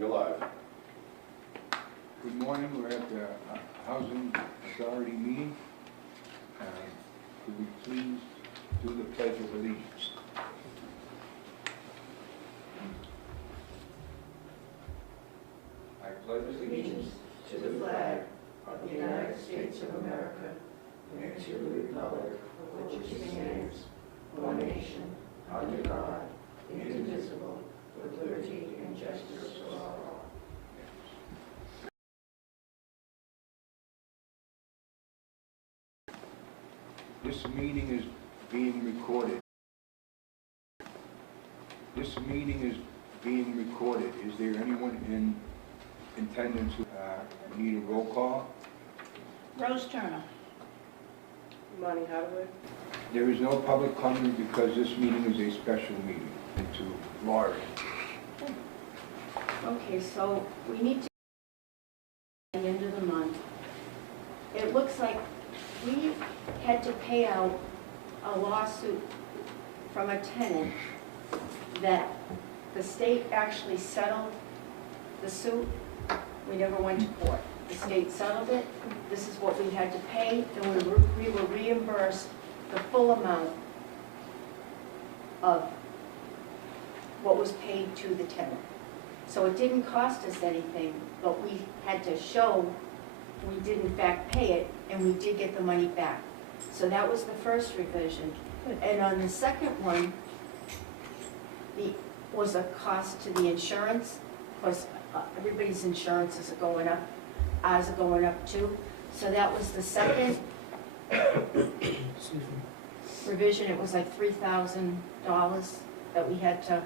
You're live. Good morning, we're at the Housing Authority meeting. Could we please do the Pledge of Allegiance? I pledge Allegiance to the flag of the United States of America and to the republic for which it stands, one nation, under God, indivisible, with liberty and justice for all. This meeting is being recorded. This meeting is being recorded. Is there anyone in attendance who need a roll call? Rose Turner. Money Hathaway. There is no public comment because this meeting is a special meeting. And to Laurie. Okay, so we need to at the end of the month. It looks like we had to pay out a lawsuit from a tenant that the state actually settled the suit. We never went to court. The state settled it. This is what we had to pay, and we were reimbursed the full amount of what was paid to the tenant. So it didn't cost us anything, but we had to show we did in fact pay it, and we did get the money back. So that was the first revision. And on the second one, was a cost to the insurance. Of course, everybody's insurances are going up. Ours are going up too. So that was the second revision. It was like $3,000 that we had to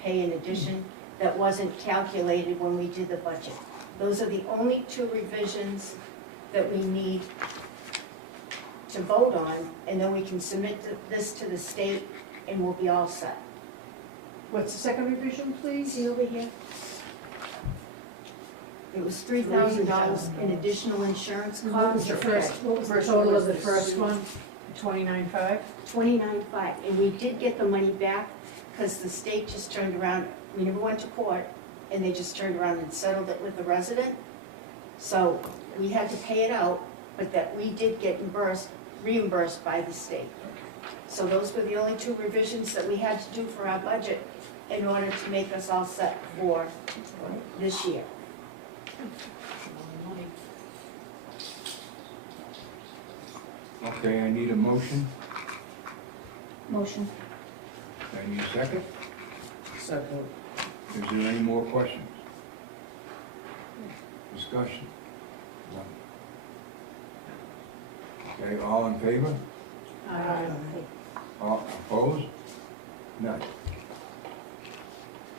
pay in addition. That wasn't calculated when we did the budget. Those are the only two revisions that we need to vote on, and then we can submit this to the state and we'll be all set. What's the second revision, please? See over here? It was $3,000 in additional insurance What was costs. the first, what was the total of the first one? 29.5? $29,500, and we did get the money back because the state just turned around, we never went to court, and they just turned around and settled it with the resident. So we had to pay it out, but that we did get reimbursed by the state. So those were the only two revisions that we had to do for our budget in order to make us all set for this year. Okay, I need a motion. Motion. I need a second. Second. Is there any more questions? Discussion? None. Okay, all in favor? All opposed? None.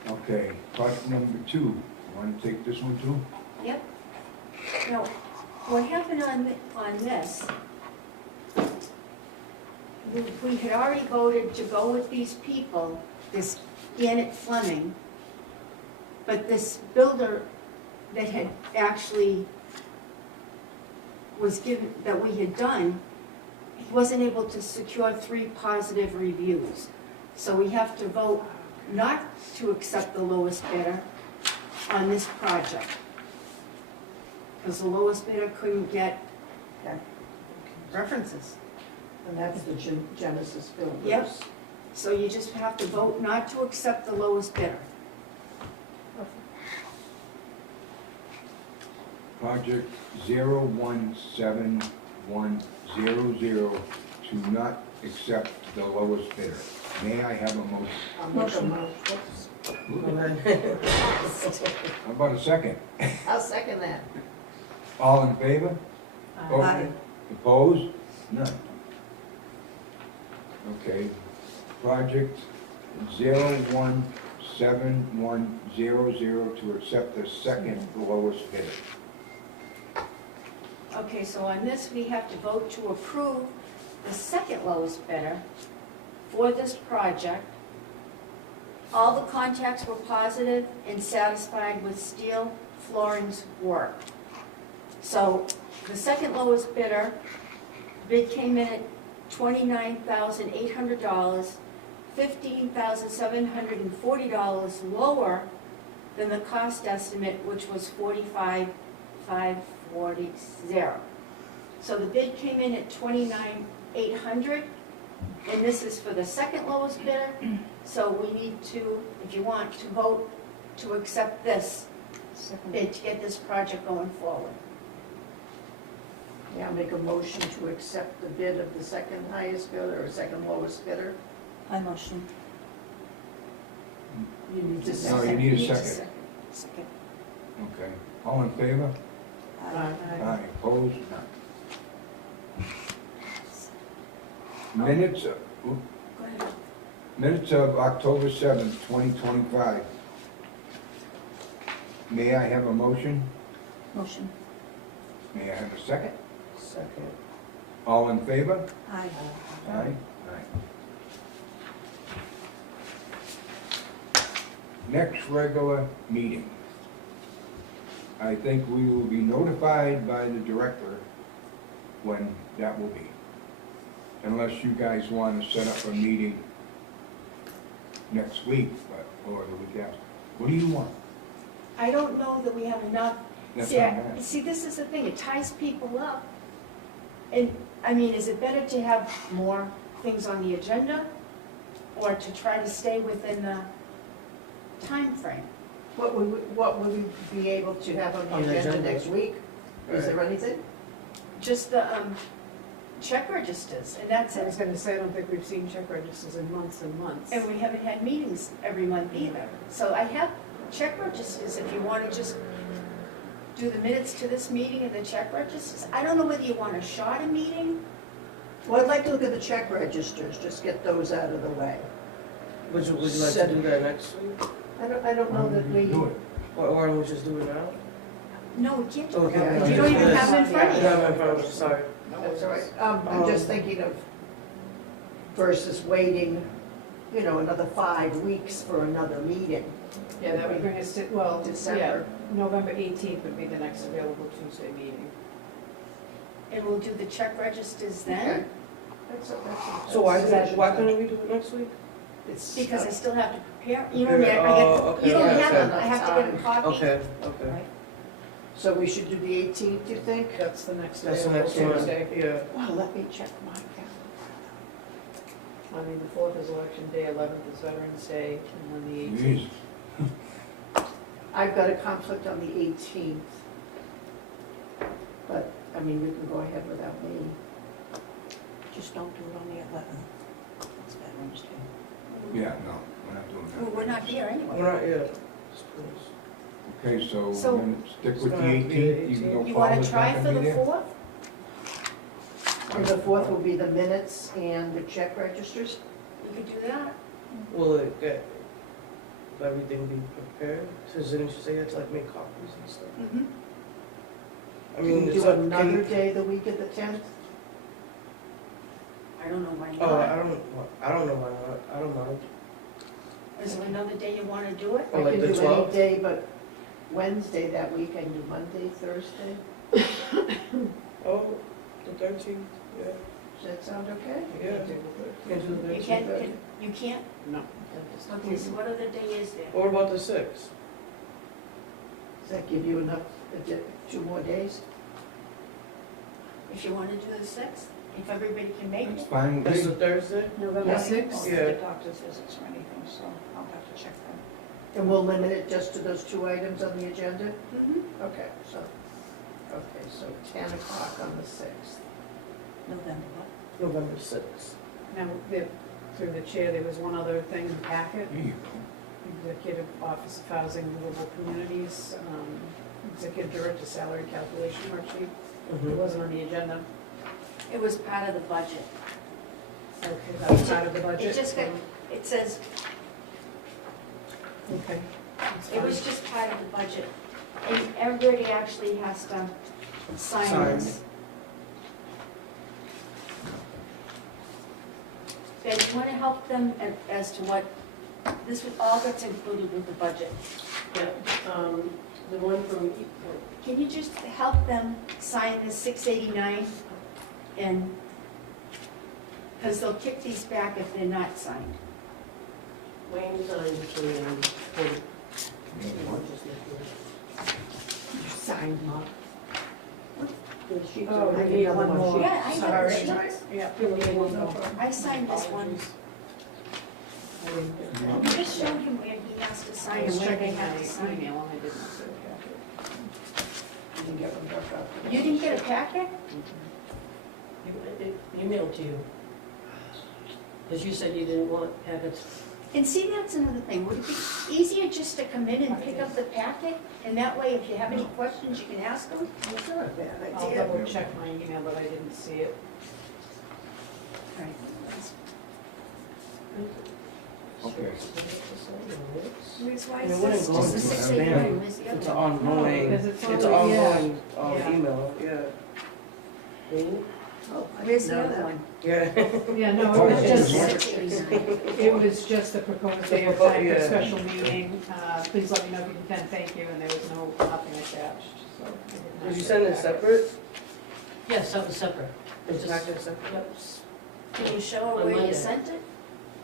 Okay, project number 2. You want to take this one too? Yep. Now, what happened on this, we had already voted to go with these people, this Gannett Fleming, but this builder that had actually was given, that we had done, he wasn't able to secure 3 positive reviews. So we have to vote not to accept the lowest bidder on this project. Because the lowest bidder couldn't get references. And that's the Genesis Builders. Yep. So you just have to vote not to accept the lowest bidder. Project 017100 to not accept the lowest bidder. May I have a motion? I'll make a motion. How about a second? I'll second that. All in favor? Aye. Opposed? None. Okay, project 017100 to accept the second lowest bidder. Okay, so on this, we have to vote to approve the second lowest bidder for this project. All the contacts were positive and satisfied with steel flooring's work. So the second lowest bidder, bid came in at $29,800, $15,740 lower than the cost estimate, which was $45,540. So the bid came in at $29,800, and this is for the second lowest bidder. So we need to, if you want, to vote to accept this bid to get this project going forward. Yeah, I'll make a motion to accept the bid of the second highest bidder or second lowest bidder. I motion. You need to No, second. you need a second. Second. Okay, all in favor? Aye. Aye, opposed? None. Minutes, Go ahead. minutes of October 7th, 2025. May I have a motion? Motion. May I have a second? Second. All in favor? Aye. Aye. Aye. Next regular meeting. I think we will be notified by the director when that will be. Unless you guys want to set up a meeting next week, or the week after. What do you want? I don't know that we have enough. That's See, not bad. see, this is the thing, it ties people up. And, I mean, is it better to have more things on the agenda, or to try to stay within the time frame? What would we be able to have on On the the agenda agenda. next week? Is there anything? Just the, check registers, and that's I was it. gonna say, I don't think we've seen check registers in months and months. And we haven't had meetings every month either. So I have check registers, if you wanna just do the minutes to this meeting and the check registers. I don't know whether you want a shorter meeting. Well, I'd like to look at the check registers, just get those out of the way. Would you like to do that next week? I don't know that we. Do it. Or we just do it now? No, we can't do Okay. that. You don't even have them in front of you. Yeah, I'm fine, sorry. That's all right. I'm just thinking of versus waiting, you know, another 5 weeks for another meeting. Yeah, that would bring us to, well, yeah, December. November 18th would be the next available Tuesday meeting. And we'll do the check registers Okay. then, So why That's- couldn't we do it next week? It's because I still have to prepare. You know, Okay, I oh, get, okay, you don't yeah, have okay. them, I have to get a copy. Okay, okay. Right. So we should do the 18th, you think? That's the next That's the available next one, Tuesday. yeah. Well, let me check my calendar. I mean, the 4th is election day, 11th is Veterans Day, and then the 18th. Jeez. I've got a conflict on the 18th. But, I mean, you can go ahead without me. Just don't do it on the 11th. It's Veterans Day. Yeah, no, we're not doing that. Well, we're not here anyway. We're not, yeah. Okay, so So- we're gonna stick It's with the gonna have to be the 18th, even though You Paul wanna is try not for gonna the be there? 4th? And the 4th will be the minutes and the check registers? You could do that. Will it get, will everything be prepared? Because didn't you say you had to like make copies and stuff? Mm-hmm. I Can mean, we it's do like, another day the week of the 10th? I don't know why oh, not. I don't know why not, I don't know. Is there another day you wanna do it? Or I like can the do any 12th? day but Wednesday that week. I can do Monday, Thursday. Oh, the 13th, yeah, Does that sound okay? yeah. Do Can do the You 13th. can't, you can't? No. Okay, so what other day is there? What about the 6th? Does that give you enough, 2 more days? If you wanna do the 6th, if everybody can make That's it. fine with That's me. the Thursday? November Yeah. 6th? Yeah. The doctor's visits or anything, so I'll have to check them. And we'll limit it just to those 2 items on the agenda? Mm-hmm. Okay, so 10 o'clock on the 6th. November, what? November 6th. Now, through the chair, there was one other thing in the packet. There you go. Executive Office of Housing and Livable Communities, Executive Director Salary Calculation Worksheet. It wasn't on the agenda. It was part of the budget. Okay, that was part of the budget. It just got, it says, Okay. that's it was fine. just part of the budget. And everybody actually has to sign Sign. this. Ben, you wanna help them as to what, this was, all that's included with the budget. Yeah, the one from, Can you just help them sign this 689 and, because they'll kick these back if they're not signed. Wayne signed between You signed them up. The sheets Oh, are- we I need another one more. Yeah, I have Sorry. sheets. Yeah. Give me one No more. problem. I signed this one. I didn't get I that. just showed him where he has to I sign was and where they checking have my to sign. email and I didn't see a packet. You can get them back up. You didn't get a packet? Emailed to you. Because you said you didn't want packets. And see, that's another thing, would it be easier just to come in and pick up the packet? And that way, if you have any questions, you can ask them? It's not a bad I'll idea. double check my email, but I didn't see it. Right. Okay. Where's, why I is mean, when this it just goes a to 6 spam, a.m.? Where's the It's other an one? ongoing, because it's it's an already- ongoing, yeah. email, yeah. Oh, I Where's didn't the know other that. one? Yeah. Yeah, no, Oh, it was it's just, 689. it was just a proposed day of The propo- time for a yeah. special meeting. Please let me know if you can attend, thank you, and there was nothing attached, so. I did not Did you get send a it packet. Yes, Yes, that was separate. It it's was not just, gonna separate. yep, Can you show her On where you Monday. sent it?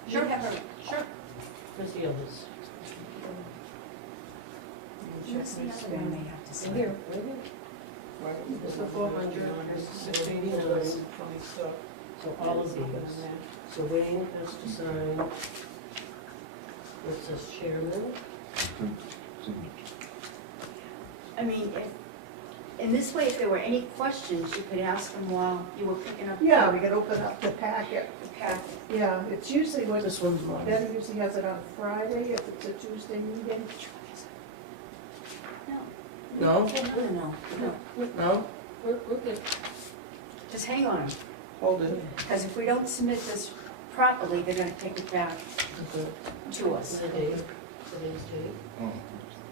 Sure. You have her, sure. Where's the others? what's the other one they have to In sign? here, right here. Right. This is the 400, this is 689. 20 stuff. So all of There's nothing these. in there. So Wayne has to sign. It says chairman. I mean, if, in this way, if there were any questions, you could ask them while you were picking up Yeah, we could open up the packet. the packet. Yeah, it's usually when, This one's mine. Ben usually has it on Friday if it's a Tuesday meeting. No, No? no, no, No? We're good. just hang on, Hold it. because if we don't submit this properly, they're gonna take it back Okay. to us. The date, today's date. Oh,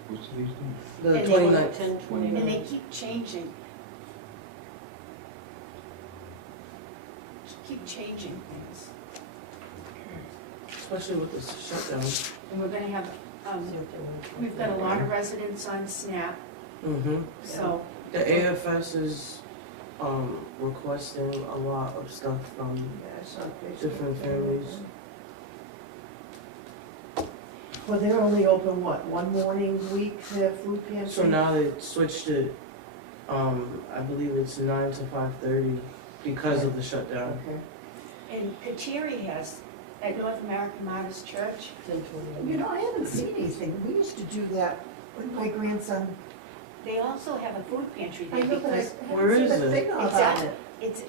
what's these things? The And they- 29th. 10/29. And they keep changing. Keep changing things. Especially with this shutdown. And we're gonna have, we've got a lot of residents on SNAP, Mm-hmm. so, The AFS is, requesting a lot of stuff from, Yeah, it's on Facebook. Different families. Well, they're only open, what, one morning a week, their food pantry? so now they switched it, I believe it's 9 to 5:30 because of the shutdown. Okay. and Kateri has, at North American Martyrs Church, 10/29. You know, I haven't seen anything. We used to do that when my grandson, they also have a food pantry I there know, but I because Where haven't is seen a it? thing It's about at- it. it's,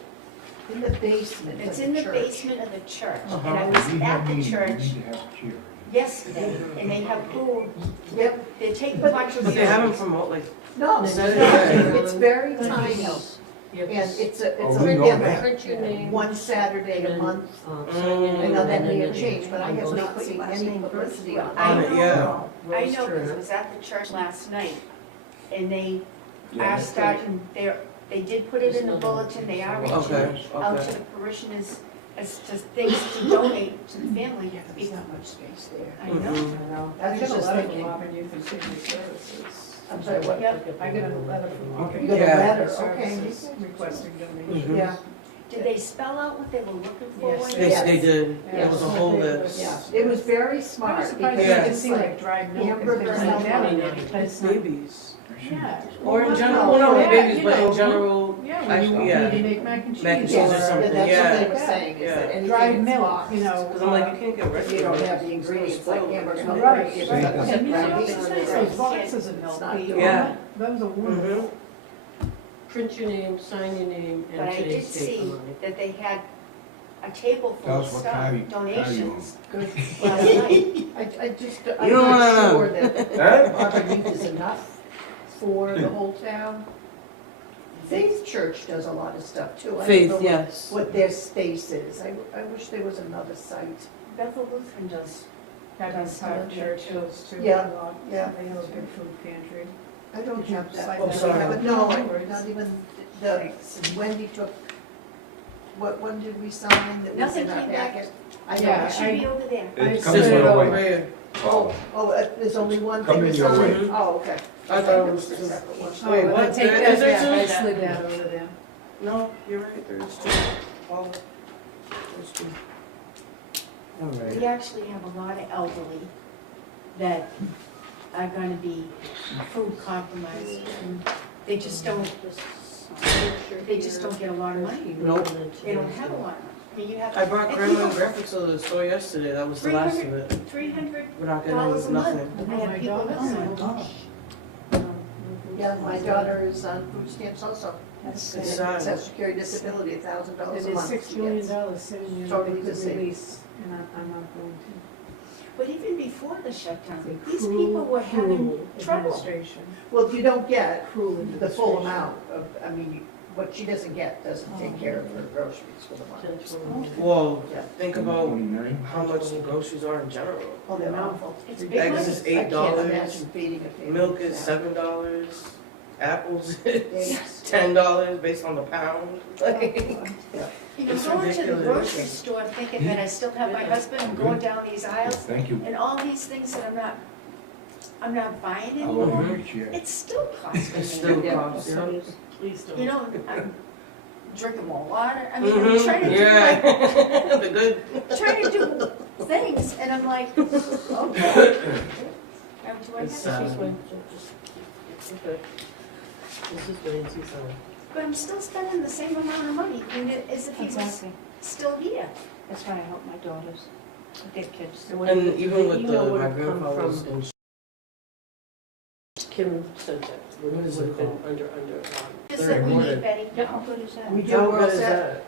In the basement of it's the in the church. basement of the church. Uh-huh. And I was We have at the meetings, we church need to have cheer. yesterday, and they have food, Yep, they're taking But- contributions. But they haven't promote, like, no, Is it's that not. it? It's very But tiny, it's- you have and to it's a, Oh, it's we a know limit. that. print your name. One Saturday and a then, month. sign your I I name, know and that then may you- have changed, but I on have both. not seen any publicity on it. I On it, yeah. know, I Rose know, because I Turner. was at the church last night, and they Yeah, are that's starting, they did put it in the bulletin, they are reaching okay, out to okay. the parishioners as to things to donate to the family. Yeah, there's not much space there. I know. Mhm. I know. I I was got a just letter from thinking. Auburn Youth and Family Services. I'm sorry, what? Yep. I got a letter from You Auburn. got a Yeah. letter, Family okay. Services requesting donations. Mhm. Yeah, Did they spell out what they were looking for? Yes, when they Yes, they- they did. Yeah. It was a whole list. yeah, it was very I smart was surprised because I Yeah. could it's see like, like dried milk and hamburger things and like that in there, milk. but it's not. Babies. Yeah. Or in Well, general, no, well, not only yeah, babies, you but know, in general, Yeah, when actually, you yeah. need to make mac and cheese. Mac and cheese yeah, or something, that's yeah. what they were saying, is Yeah. that anything Dried that's milk, boxed, you know. because I'm like, you can't get rid of if you don't it. have the ingredients like hamburger milk. Right, it's right. like Yeah, And you know, right. it's nice, those boxes of milk, It's not the, good. Yeah. those are wonderful. Print your name, sign your name, But and I did today's date see on it. that they had a table full Tell of us what stuff, car you donations Good. last night. I just, You I'm don't not wanna- sure that Huh? Auburn Youth is enough for the whole town. Faith Church does a lot of stuff too. I don't know Faith, what- yes. What their space is. I wish there was another site. Bethel Lutheran does. Happens Park Church does too. Yeah, a lot. yeah. They have a good food pantry. I don't Did you have that. cite Oh, that? sorry. But no, No worries. not even the, Wendy took, what one did we sign that was Nothing in our came back. packet? I Yeah, know. It should be over there. It's I coming said your it way. Right here. Oh, there's only one Coming thing to your way. sign? Oh, okay. I thought it was a two. separate one. Oh, Wait, well, what? take There- that is there back. two? I slid that over there. No, you're right, there's two. All, there's two. All right. We actually have a lot of elderly that are gonna be food compromised. And they just don't, they just don't get a lot of money. Nope. They don't have a lot of money. I mean, you have. I brought and grandma and people- grandpa to the store yesterday, that was the last of it. $300 We're not getting a month. nothing. I have people Oh my listening. gosh. Yeah, my daughter is on food stamps also. That's And It's sad. sad. Social security disability, $1,000 a There's month. $6 she million gets. sitting in Totally the disabled. release, and I'm not going to. But even before the shutdown, It's a these cruel, people were having cruel trouble. administration. Well, you don't get Cruel the full administration. amount of, I mean, what she doesn't get doesn't take care of her groceries for the month. Well, Yeah. think about 29. how much the groceries are in general. Oh, they're awful. It's big Eggs money. is I can't $8, imagine feeding a family. milk is that. $7, apples is Yes. $10 based on the pound. You know, It's going to the ridiculous. grocery store thinking that I still have my husband and going down these aisles Thank you. and all these things that I'm not buying I love anymore, your chair. it's still costing It me. still Yeah. costs, yeah. Please don't. You know, I'm drinking more water, I mean, I'm Mhm, trying to do yeah. like, The good. trying to do things and I'm like, okay. Now, do I It's have to? sad. Okay. This is wait and see some. But I'm still spending the same amount of money as if he was Exactly. still here. That's why I hope my daughters, their kids. And even with email the, would my have come grandfather's from- insurance. Kim sent it, would What is would it have been called? under, Just Very that we good. need Betty. How good is that? We do, How we're all good is set.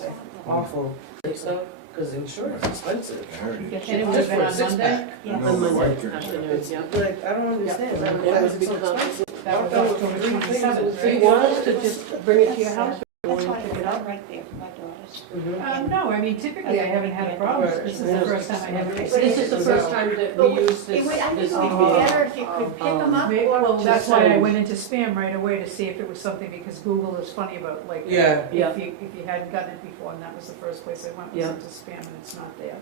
that? Awful. Like stuff, because insurance is expensive. I heard it. Get And it your- would have been Just for a on six-pack. Monday? Yes. No, on Monday white afternoon, It's yeah. like, I don't understand. Yeah. Why is it It so was expensive? That was Why don't we October do three 27th, Do you right? want us to just bring it to your house? Or That's you why want I to pick it put up? it right there for my daughters. Mhm. No, I mean, typically I haven't had a problem. Right. This is the first time I haven't. But this is the first time that we use It this, would, I think this it would be VPN. better if you could pick them up Maybe- or. Well, to that's why I send. went into spam right away to see if it was something, because Google is funny about like. Yeah. Yeah. If you hadn't gotten it before, and that was the first place I went, was Yeah. into spam, and it's not there.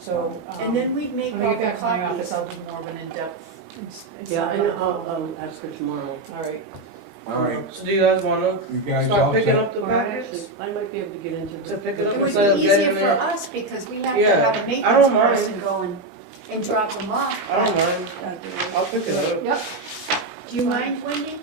So, And then we'd make when all I the get back to my office, copies. I'll do more of an in-depth. Yeah, and I'll ask her tomorrow. All right. All right, So do you guys wanna you guys all start picking set? up the All right, packets? I might be able to get into To pick it up It would instead of be easier getting for it? us because we have to Yeah, have a I maintenance don't mind. person go and drop them off. I don't mind, I'll pick it up. Yep, Do you mind, Wendy?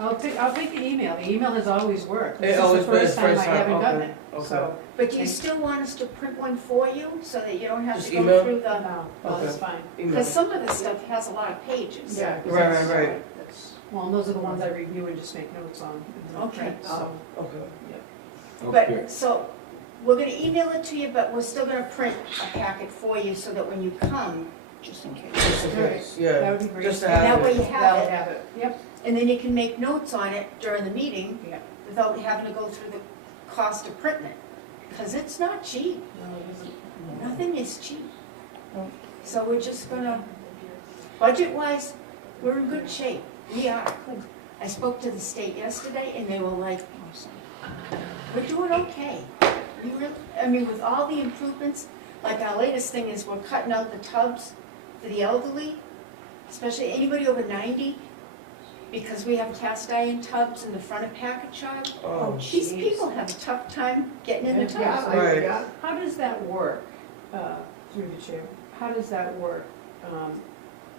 I'll take the email. The email has always worked. It This is always the been first time I first time, haven't gotten okay, it, okay. so, But do you Thank- still want us to print one for you so that you don't have Just to go email? through the, no, that's fine. Email. because some of the stuff has a lot of pages. Yeah. 'cause Right, that's- right, right. that's- Well, and those are the ones I review and just make notes on. and Okay. print, So, Okay. Okay, But, so, we're gonna email it to you, but we're still gonna print a packet for you so that when you come, Just in case. Just in case, that yeah, would be great. just to that have way it. you have That'll it. have it, yep. And then you can make notes on it during the meeting Yeah. without having to go through the cost of printing it. Because it's not cheap. No, it isn't. Nothing is cheap. No. So we're just gonna, budget-wise, we're in good shape. We are. I spoke to the state yesterday and they were like, Awesome. we're doing okay. We really, I mean, with all the improvements, like our latest thing is we're cutting out the tubs for the elderly, especially anybody over 90, because we have cast iron tubs in the front of package shop. Oh, These people have a tough time getting in the Yeah, tubs. Right. Yeah. How does that work, through the chair? How does that work?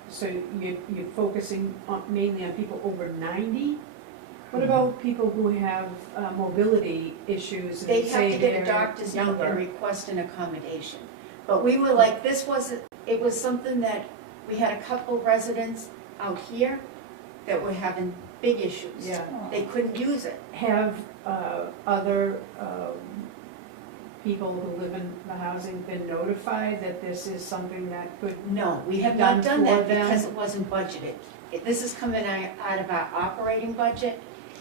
So you're focusing mainly on people over 90? What about people who have mobility issues They and have say to get they're a doctor's note and younger? request an accommodation. But we were like, this wasn't, it was something that, we had a couple residents out here that were having big issues. Yeah. They couldn't use it. Have other people who live in the housing been notified that this is something that could? No, we have Done not done for that them? because it wasn't budgeted. This is coming out of our operating budget.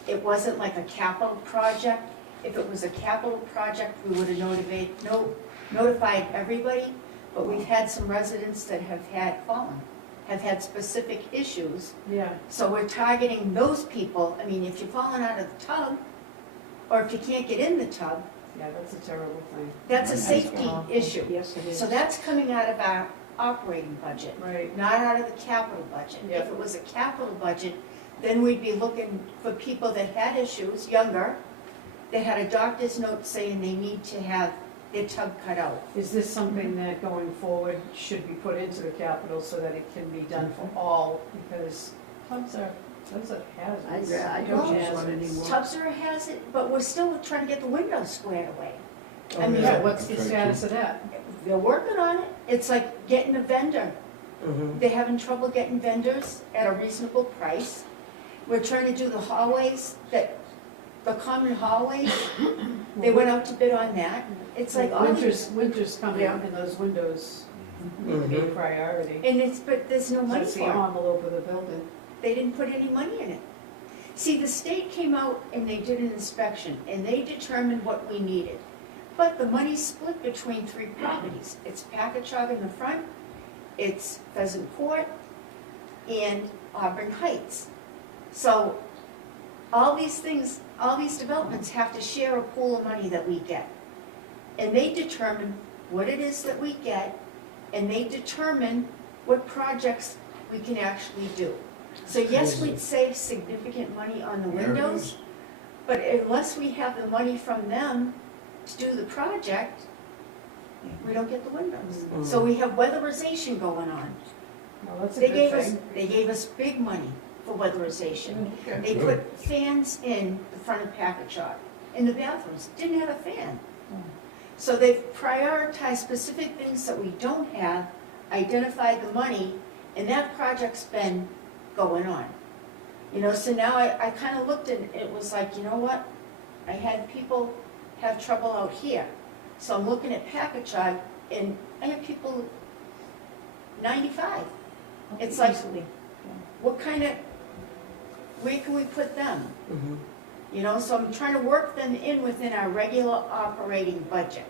It wasn't like a capital project. If it was a capital project, we would have notified everybody. But we've had some residents that have had specific issues. Yeah, So we're targeting those people. I mean, if you're falling out of the tub, or if you can't get in the tub, yeah, that's a terrible thing. that's a safety issue. Yes, it is. So that's coming out of our operating budget, Right, not out of the capital budget. If Yep. it was a capital budget, then we'd be looking for people that had issues, younger, that had a doctor's note saying they need to have their tub cut out. Is this something that going forward should be put into the capital so that it can be done for all? Because tubs are hazards. I don't use one anymore. Tubs are a hazard, but we're still trying to get the windows squared away. I mean, Yeah, what's the Okay, status of that? they're working on it. It's like getting a vendor. Mhm. They're having trouble getting vendors at a reasonable price. We're trying to do the hallways, the common hallways, they went out to bid on that. It's like all these, Winter's coming Yeah. up and those windows need to be a Mhm. priority. but there's no money That's the for it. envelope of the building. They didn't put any money in it. See, the state came out and they did an inspection, and they determined what we needed. But the money's split between 3 properties. It's Packagug in the front, it's Pheasant Court, and Auburn Heights. So, all these things, all these developments have to share a pool of money that we get. And they determine what it is that we get, and they determine what projects we can actually do. So yes, we'd save significant money on the There it windows, is. but unless we have the money from them to do the project, we don't get the windows. Mhm. So we have weatherization going on. Well, that's a They good gave us, thing. they gave us big money for weatherization. They Good. put fans in the front of Packagug, in the bathrooms, didn't have a fan. So they've prioritized specific things that we don't have, identified the money, and that project's been going on. You know, so now I kind of looked and it was like, you know what? I had people have trouble out here. So I'm looking at Packagug and I have people 95. It's like, what kind of, where can we put them? Mhm. You know, so I'm trying to work them in within our regular operating budget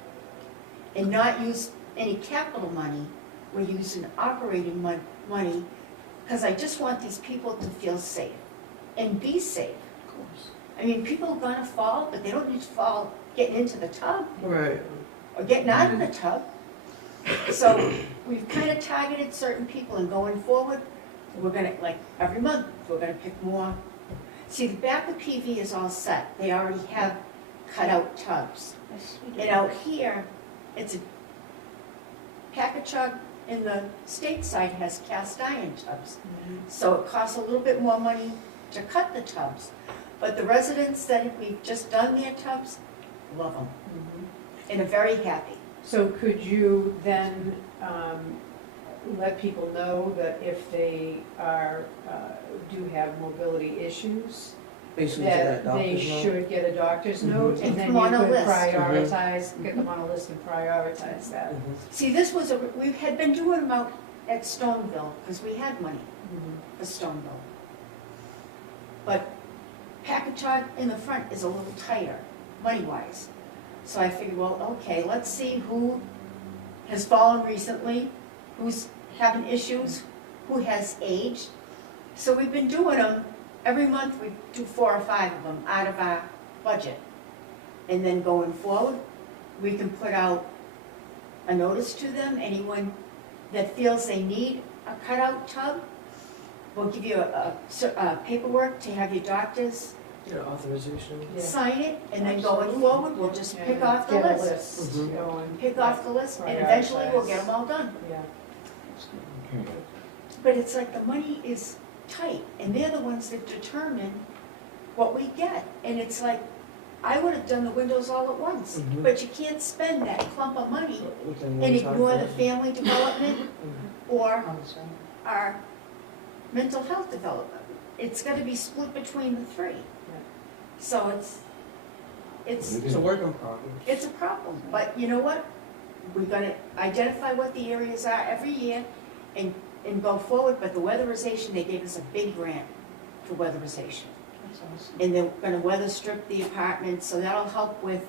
and not use any capital money. We're using operating money because I just want these people to feel safe and be safe. Of course. I mean, people are gonna fall, but they don't need to fall getting into the tub Right. or getting out of the tub. So we've kind of targeted certain people, and going forward, we're gonna, like, every month, we're gonna pick more. See, the back of PV is all set. They already have cut-out tubs. Yes, we do. And out here, it's a, Packagug in the state side has cast iron tubs. So it costs a little bit more money to cut the tubs. But the residents that we've just done their tubs, love them and are very happy. So could you then let people know that if they are, do have mobility issues, Basically, to that that they doctor's note. should get a doctor's note? And And then come you on a could list. prioritize, get them on a list and prioritize that. Mhm. See, this was we had been doing them out at Stoneville because we had money for Stoneville. But Packagug in the front is a little tighter, money-wise. So I figured, well, okay, let's see who has fallen recently, who's having issues, who has aged. So we've been doing them, every month we do 4 or 5 of them out of our budget. And then going forward, we can put out a notice to them, anyone that feels they need a cutout tub, we'll give you a paperwork to have your doctors Yeah, authorization. Yeah. sign it, and then going forward, we'll just Yeah, pick off the get a list. Mhm. going. Pick off the list, and eventually we'll get Prioritize. them all done. Yeah. Okay. But it's like the money is tight, and they're the ones that determine what we get. And it's like, I would have done the windows all at once, Mhm. but you can't spend that clump of money Within one and time ignore the frame. family development Mhm. or our mental health development. It's gotta be split between the 3. So it's It's a work in progress. It's a problem, but you know what? We're gonna identify what the areas are every year and go forward, but the weatherization, they gave us a big grant for weatherization. That's awesome. And they're gonna weather strip the apartments, so that'll help with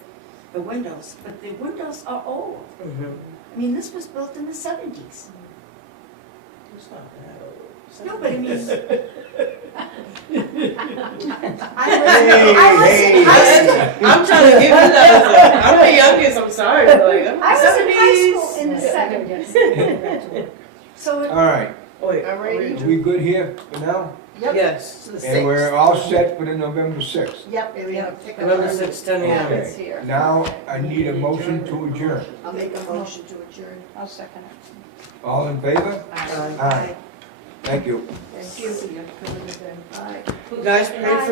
the windows, but the windows are old. Mhm. I mean, this was built in the 70s. It's not that old. No, but I mean. I'm trying to give you that. I'm the youngest, I'm sorry. Like, I was in high school in the 70s. So All right, Wait, Alrighty. are we good here for now? Yep. Yes, To the And we're 6th. all set for the November 6th. Yep, and we have to pick up November our 6th, 10 a.m. cabinets here. Now, I need a motion to adjourn. I'll make a motion to adjourn. I'll second it. All in favor? Aye. Aye. Thank you. Thank you. Have a good day. Bye. Guys, pray for